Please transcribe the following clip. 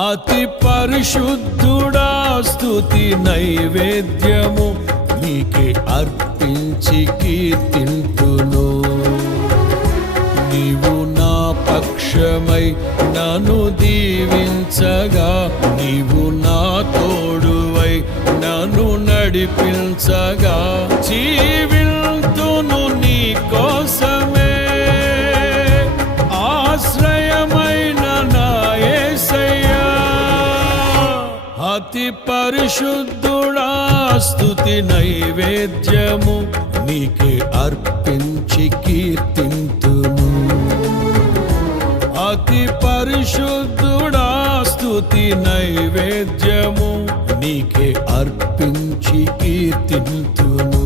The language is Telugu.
అతి పరిశుద్ధుడా స్తుతి నైవేద్యము నీకే అర్పించి కీర్తింతును. నీవు నా పక్షమై నన్ను దీవించగా, నీవు నా తోడువై నన్ను నడిపించగా, జీవింతును నీ కోసమే ఆశ్రయమైన నా యేసయ్యా. అతి పరిశుద్ధుడా స్తుతి నైవేద్యము నీకే అర్పించి కీర్తింతును. అతి పరిశుద్ధుడా స్తుతి నైవేద్యము నీకే అర్పించి కీర్తింతును.